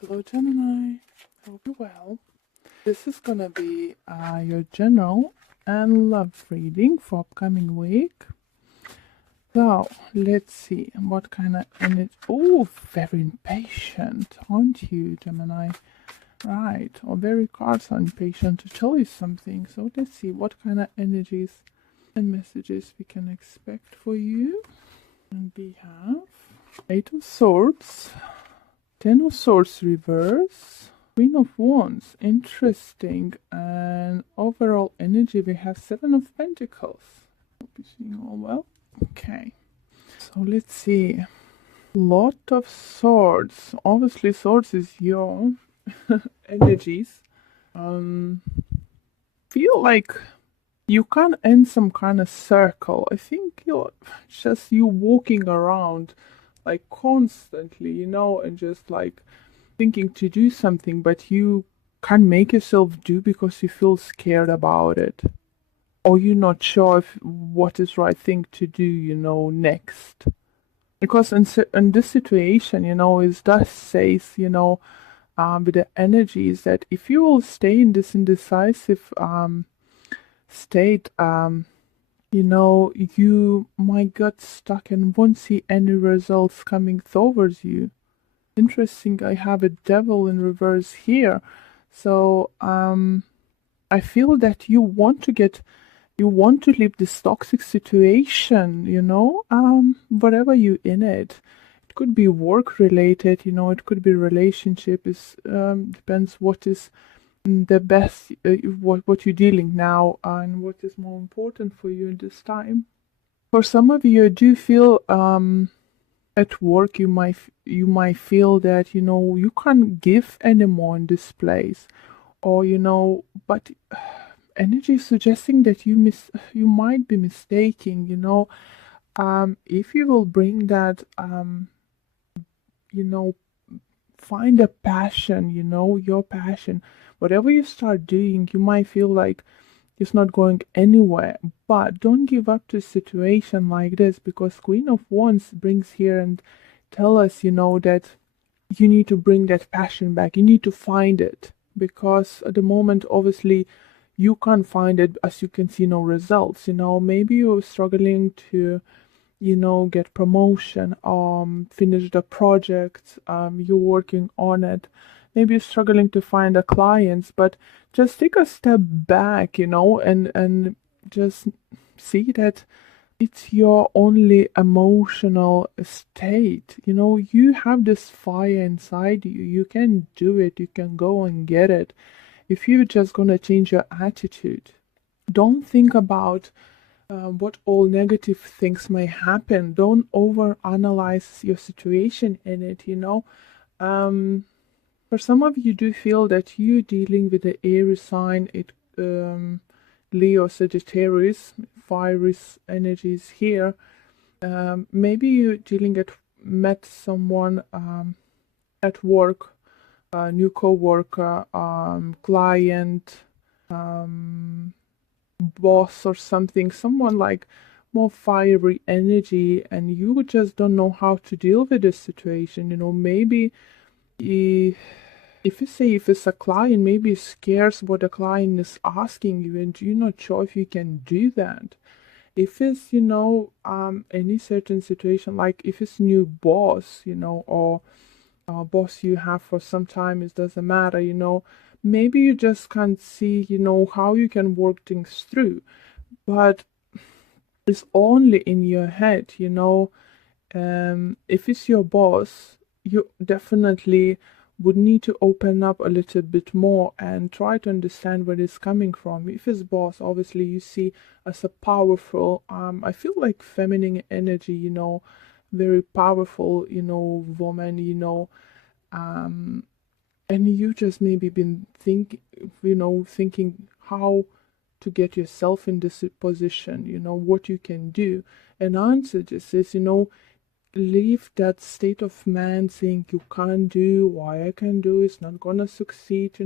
Hello Gemini, hope you're well. This is gonna be your general and love reading for upcoming week. So let's see what kind of energy. Oh, very impatient, aren't you, Gemini? Right, or very cards are impatient to tell you something. So let's see what kind of energies and messages we can expect for you. And we have Eight of Swords, Ten of Swords reverse, Queen of Wands, interesting, and overall energy we have Seven of Pentacles. Hope you're seeing all well. Okay, so let's see. Lot of Swords. Obviously, Swords is your energies. Feel like you can't end some kind of circle. I think you're just you walking around like constantly, and just like thinking to do something, but you can't make yourself do because you feel scared about it, or you're not sure if what is right thing to do, next. Because in this situation, it does says, with the energies that if you will stay in this indecisive state, you might get stuck and won't see any results coming towards you. Interesting, I have a devil in reverse here. So I feel that you want to leave this toxic situation, whatever you in it. It could be work related, it could be relationship. Is depends what is the best, what you're dealing now, and what is more important for you in this time. For some of you, I do feel at work you might feel that you can't give anymore in this place, or but energy is suggesting that you might be mistaking. If you will bring that, find a passion, your passion. Whatever you start doing, you might feel like it's not going anywhere. But don't give up to a situation like this, because Queen of Wands brings here and tell us, that you need to bring that passion back. You need to find it, because at the moment, obviously, you can't find it, as you can see no results. Maybe you're struggling to get promotion, finish the project, you're working on it. Maybe you're struggling to find a client, but just take a step back, and just see that it's your only emotional state. You have this fire inside you. You can do it. You can go and get it. If you're just gonna change your attitude, don't think about what all negative things may happen. Don't overanalyze your situation in it, For some of you do feel that you're dealing with the air sign, Leo, Sagittarius, fiery energies here. Maybe you're met someone at work, new co-worker, client, boss or something, someone like more fiery energy, and you just don't know how to deal with this situation. Maybe if it's a client, maybe it scares what the client is asking you, and you're not sure if you can do that. If it's any certain situation, like if it's new boss, or boss you have for some time, it doesn't matter, maybe you just can't see, how you can work things through, but it's only in your head, if it's your boss, you definitely would need to open up a little bit more and try to understand where it's coming from. If it's boss, obviously you see as a powerful, I feel like feminine energy, very powerful, woman, and you just maybe been thinking how to get yourself in this position, what you can do. And answer just is, leave that state of man saying you can't do, why I can do, it's not gonna succeed,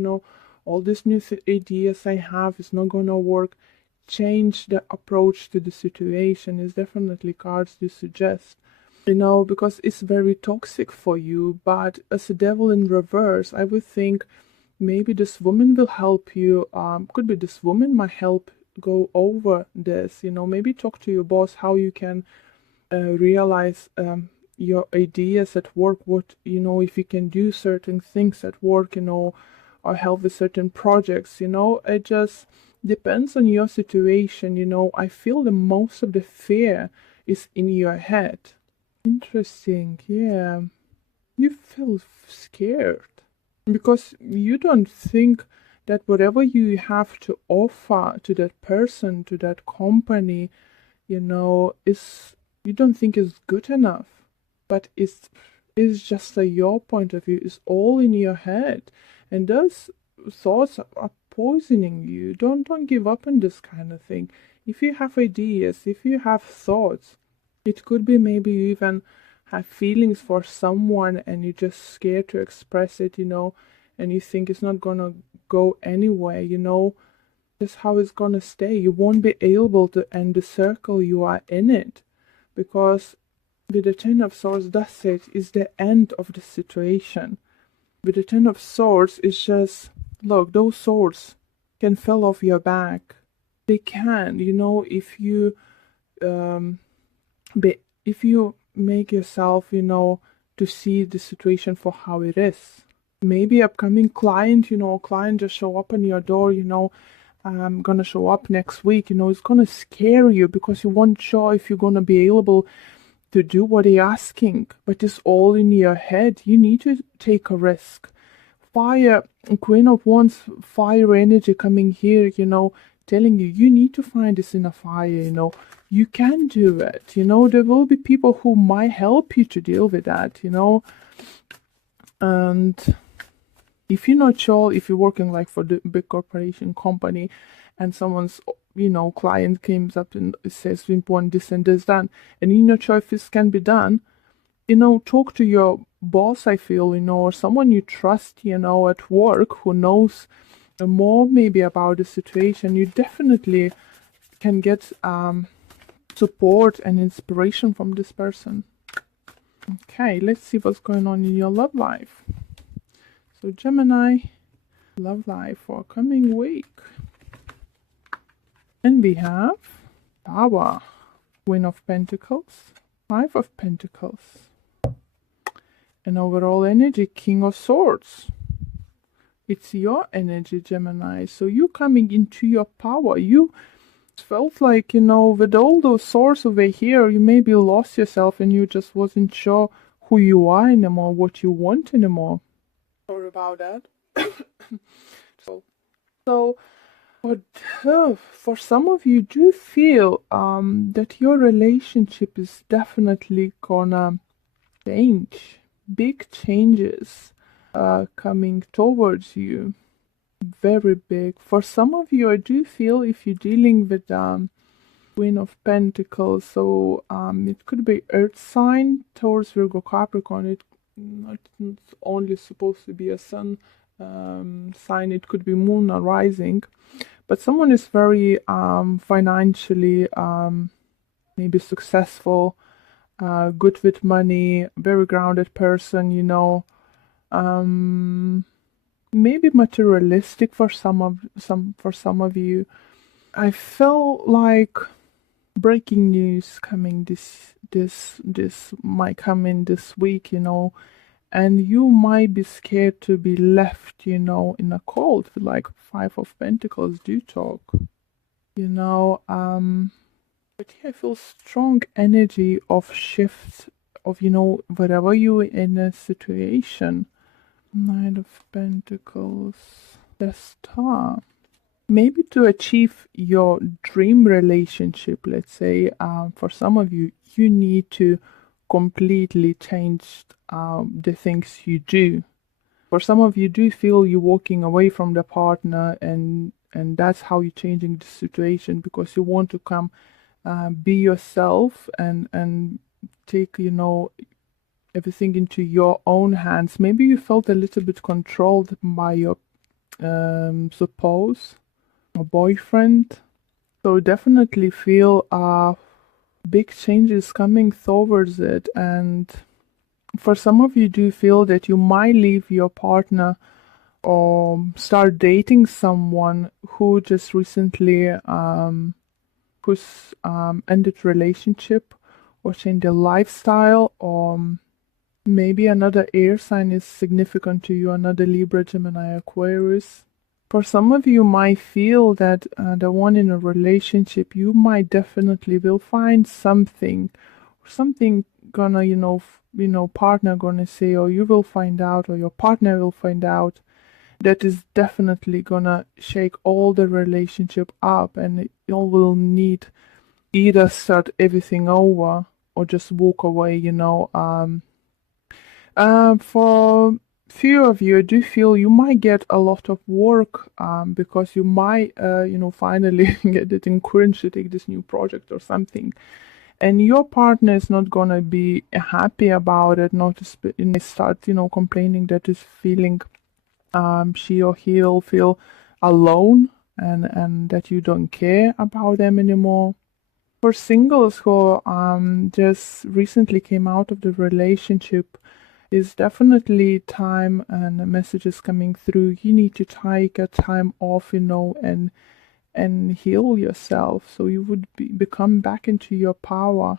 all these new ideas I have is not gonna work. Change the approach to the situation is definitely cards to suggest. because it's very toxic for you. But as a devil in reverse, I would think maybe this woman will help you. Could be this woman might help go over this. Maybe talk to your boss how you can realize your ideas at work. What if you can do certain things at work, or help with certain projects. It just depends on your situation. I feel the most of the fear is in your head. Interesting, yeah. You feel scared because you don't think that whatever you have to offer to that person, to that company, is you don't think is good enough. But it's just your point of view. It's all in your head, and those thoughts are poisoning you. Don't give up on this kind of thing. If you have ideas, if you have thoughts, it could be maybe you even have feelings for someone and you're just scared to express it, and you think it's not gonna go anywhere, just how it's gonna stay. You won't be able to end the circle you are in it, because with the Ten of Swords, that's it, is the end of the situation. With the Ten of Swords, it's just, look, those swords can fall off your back. They can, if you make yourself, to see the situation for how it is. Maybe upcoming client, client just show up on your door, I'm gonna show up next week, it's gonna scare you because you weren't sure if you're gonna be able to do what they're asking, but it's all in your head. You need to take a risk. Fire, Queen of Wands, fire energy coming here, telling you need to find this in a fire, you can do it, there will be people who might help you to deal with that, and if you're not sure, if you're working like for the big corporation company and someone's client comes up and says we want this and this done, and you're not sure if this can be done, talk to your boss, I feel, or someone you trust, at work who knows more maybe about the situation. You definitely can get support and inspiration from this person. Okay, let's see what's going on in your love life. So Gemini, love life for coming week. And we have Power, Queen of Pentacles, Five of Pentacles, and overall energy, King of Swords. It's your energy, Gemini. So you coming into your power. You felt like, with all those swords over here, you maybe lost yourself and you just wasn't sure who you are anymore, what you want anymore. Sorry about that. So for some of you, do feel that your relationship is definitely gonna change. Big changes coming towards you. Very big. For some of you, I do feel if you're dealing with Queen of Pentacles, so it could be Earth sign, Taurus, Virgo, Capricorn. It's not only supposed to be a sun sign, it could be moon or rising. But someone is very financially maybe successful, good with money, very grounded person, maybe materialistic for some of you. I felt like breaking news coming this might come in this week, and you might be scared to be left, in a cold. Like Five of Pentacles do talk, but yeah, I feel strong energy of shift of, wherever you're in a situation. Knight of Pentacles, the Star. Maybe to achieve your dream relationship, let's say, for some of you, you need to completely change the things you do. For some of you, do feel you're walking away from the partner, and that's how you're changing the situation, because you want to come be yourself and take, everything into your own hands. Maybe you felt a little bit controlled by your spouse or boyfriend. So definitely feel big changes coming towards it. And for some of you do feel that you might leave your partner or start dating someone who just recently who's ended relationship or changed their lifestyle, or maybe another air sign is significant to you, another Libra, Gemini, Aquarius. For some of you might feel that the one in a relationship, you might definitely will find something gonna, partner gonna say, or you will find out, or your partner will find out, that is definitely gonna shake all the relationship up, and you will need either start everything over or just walk away, For few of you, I do feel you might get a lot of work because you might, finally get it encouraged to take this new project or something. And your partner is not gonna be happy about it, not to start, complaining that is feeling she or he will feel alone and that you don't care about them anymore. For singles who just recently came out of the relationship, is definitely time and messages coming through. You need to take a time off, and heal yourself, so you would become back into your power,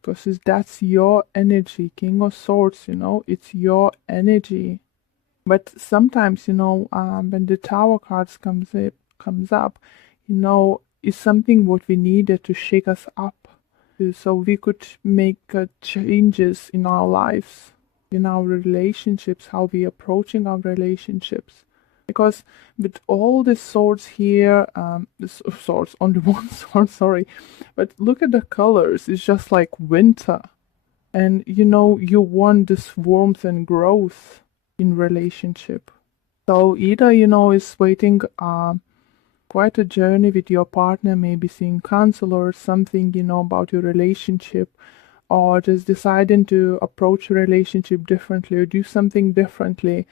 because that's your energy. King of Swords, it's your energy. But sometimes, when the Tower cards comes up, it's something what we needed to shake us up, so we could make changes in our lives, in our relationships, how we approaching our relationships. Because with all the swords here, swords on the one sword, sorry, but look at the colors. It's just like winter, and you want this warmth and growth in relationship. So either is waiting quite a journey with your partner, maybe seeing counselor or something, about your relationship, or just deciding to approach a relationship differently or do something differently.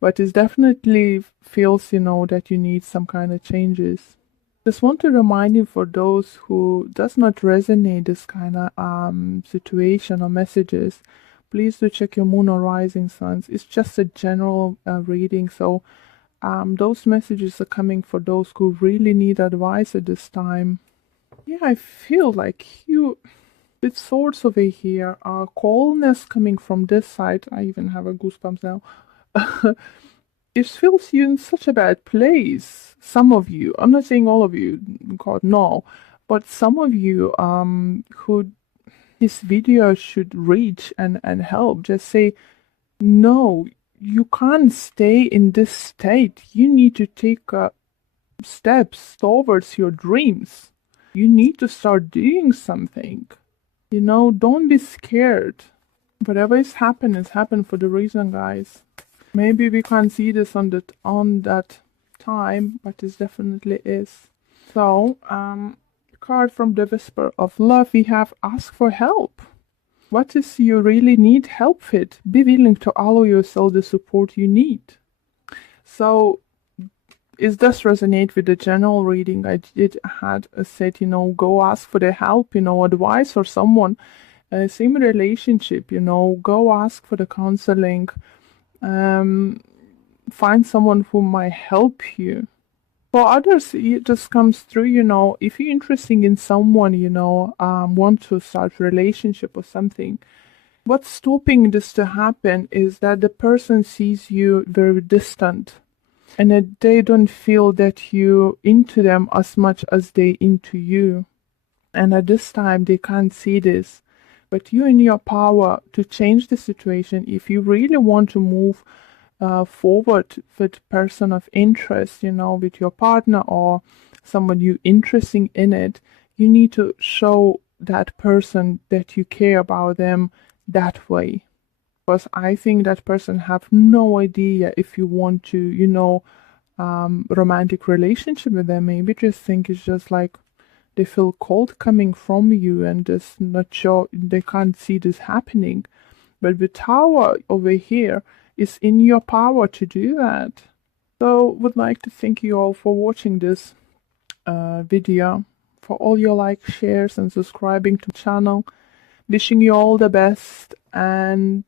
But it definitely feels, that you need some kind of changes. Just want to remind you, for those who does not resonate this kind of situation or messages, please do check your moon or rising signs. It's just a general reading, so those messages are coming for those who really need advice at this time. Yeah, I feel like you, with swords over here, coldness coming from this side. I even have a goosebumps now. It feels you in such a bad place. Some of you, I'm not saying all of you, God, no, but some of you who this video should reach and help, just say, no, you can't stay in this state. You need to take steps towards your dreams. You need to start doing something. Don't be scared. Whatever is happening, it's happened for the reason, guys. Maybe we can't see this on that time, but it definitely is. So, card from the Whisper of Love, we have ask for help. What is you really need help with? Be willing to allow yourself the support you need. So, it does resonate with the general reading. I had said, go ask for the help, advice or someone. Same relationship, go ask for the counseling. Find someone who might help you. For others, it just comes through, if you're interested in someone, want to start a relationship or something, what's stopping this to happen is that the person sees you very distant, and that they don't feel that you into them as much as they into you. And at this time, they can't see this. But you're in your power to change the situation. If you really want to move forward with person of interest, with your partner or someone you interested in it, you need to show that person that you care about them that way. Because I think that person have no idea if you want to, romantic relationship with them. Maybe just think it's just like they feel cold coming from you and just not sure, they can't see this happening. But the Tower over here, is in your power to do that. So would like to thank you all for watching this video, for all your likes, shares, and subscribing to the channel. Wishing you all the best and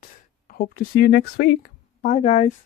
hope to see you next week. Bye, guys.